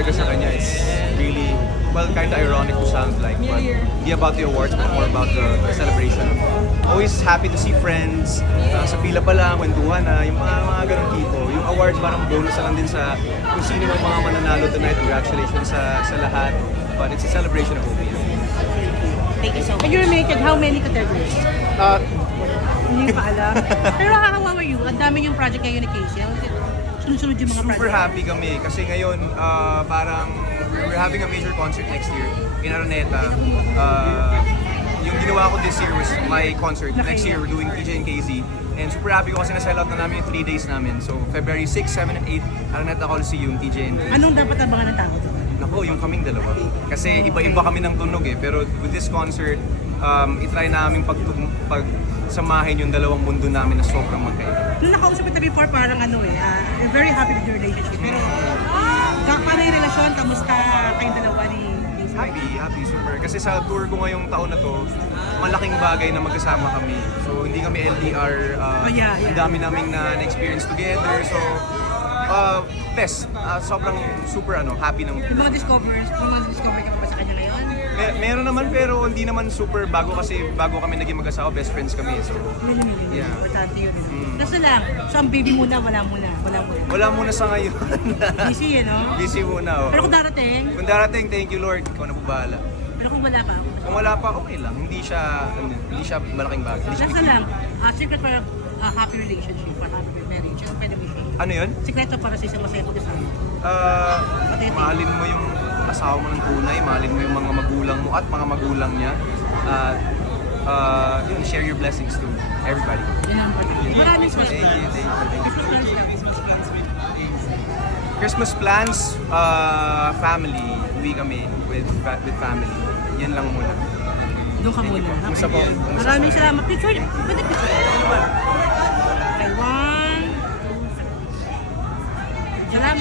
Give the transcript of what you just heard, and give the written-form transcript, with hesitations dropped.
talaga sa kanya. It's really, well, kind of ironic to sound like, but hindi about the awards, but more about the celebration. Always happy to see friends, sa pila pa lang, kwentuhan na, yung mga ganong tipo. Yung awards parang bonus na lang din sa kung sino yung mga mananalo tonight. Congratulations sa lahat. But it's a celebration of OPM. Thank you so much. And you're making how many categories? Hindi pa alam. Pero how are you? Ang dami yung project ngayon ni Casey. Sunod-sunod yung mga Super project. happy kami kasi ngayon parang we're having a major concert next year in Araneta. Yung ginawa ko this year was my concert. Next year we're doing TJ and KZ. And super happy ko kasi na-sell out na namin yung 3 days namin. So February 6, 7, and 8, Araneta Coliseum, TJ and KZ. Anong dapat abangan ng tao? Nako, yung kaming dalawa. Kasi iba-iba kami ng tunog eh. Pero with this concert, itry namin pagsamahin yung dalawang mundo namin na sobrang magkaiba. Nung nakausap kita before, parang you're very happy with your relationship. Pero, paano yung relasyon? Kamusta kayong dalawa ni Casey? Happy, super. Kasi sa tour ko ngayong taon na to, malaking bagay na magkasama kami. So, hindi kami LDR. Yeah. Ang dami naming na-experience together. So, best. Sobrang super happy ng Yung mga discover ka pa ba sa kanya ngayon? meron naman pero hindi naman super bago kasi bago kami naging mag-asawa, best friends kami. So, Really. Yeah. Importante yun. Basta lang, so ang baby muna, wala muna. wala muna sa ngayon. Busy no? Busy muna. Pero kung darating, Kung darating, thank you Lord. Ikaw na po bahala. pero kung wala pa, Kung wala pa, okay lang. Hindi siya malaking bagay. Hindi siya basta lang, secret for a happy relationship, for happy marriage, ano pwede mo siya? Ano yun? Sikreto para sa isang masaya kasama. Mahalin mo yung asawa mo ng tunay, mahalin mo yung mga magulang mo at mga magulang niya. Yun, share your blessings to everybody. Maraming swerte. Thank you. Christmas plans, family, uwi kami with family. Yan lang muna. Doon ka muna. Kumusta po? Maraming salamat. Picture, pwede picture. Okay, 1, 2, 3. Salamat.